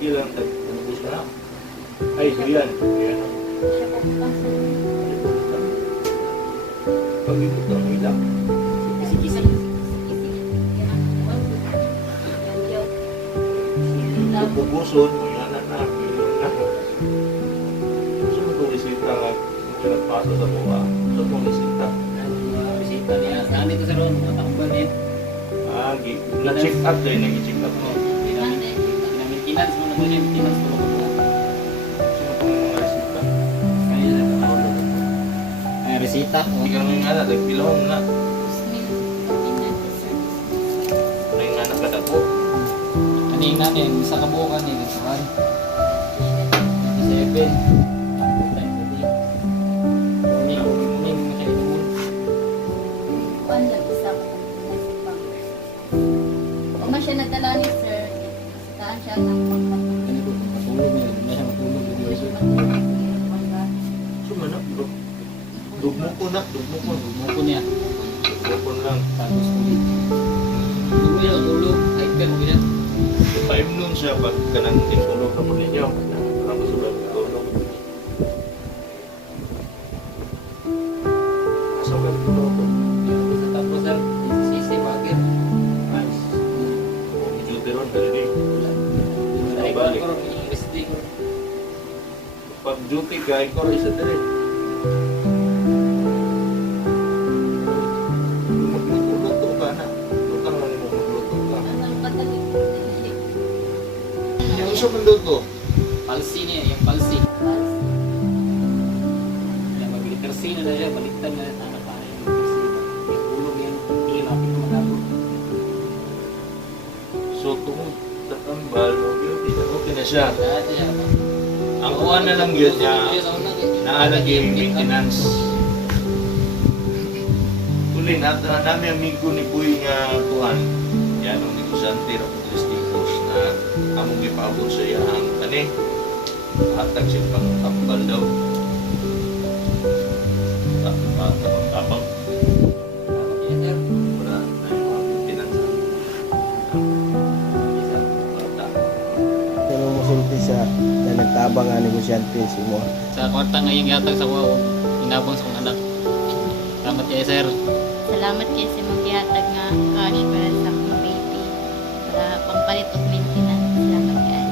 Ilang tag-ubus na. Ay, yan. Yan. Pag-ibot ang ilang. Kisi-kisi. Pupuson mo yan na gusto mo itong isita nga pinagpasa sa buwa. Gusto mo isita. Bisita niya. Nandito sa roon. Matakbal eh. Na-check up dahil nag-check up mo. Maintenance mo na po siya. Maintenance mo na po. Sino pang mga isita? Kaya na nakaulo. Ay, resita. Hindi ka naman nga na, nagpilahon na. Ano yung nga nakadako? Ano yung natin? Sa kabukan eh. Nagsakan. 27. Siya nagdala ni sir, sitaan siya ng Ganito, matulog niya. Hindi siya matulog. Sumanak, bro. Dugmo ko na, dugmo ko. Bumukon niya. Dugmo ko lang. Tapos ulit. Tulog niya, tulog. Kahit ka mo yan. Paimnon siya pag kanang tinulog na po ninyo. Tapos subay tulog. Asa ka tulog? Tapos sir, sisi bakit? Nice. Duty ron, dali. Balik. Pag duty ka, ikaw rin isa dali. Magluto ka na. Lutang lang mo, magluto ka. Yung isa mong luto? Palsi niya, yung palsi. Mag-litersi na siya, baliktad na sana pa. Yung ulog yan, hindi natin magagawa. So, kung tatambal, okay na siya. Dahil siya, Ang kuha na lang yun niya, naalagay yung maintenance. Tulin, at namin amigo ni Puy nga kuhan. Yan ang negosyante ng Kristikos na among ipaabot sa iya ang kani. Hatag siya pang tambal daw. Tapang-tapang. Wala na yung mga maintenance. Wala. Pero musulti sa na nagtabang nga negosyante si mo. Sa kwarta ngayong yatag sa kuha, inabang sa kong anak. Salamat kayo sir. Salamat kayo sa maghihatag nga cash para sa akong baby. Para pangpalit og maintenance. Salamat kayo.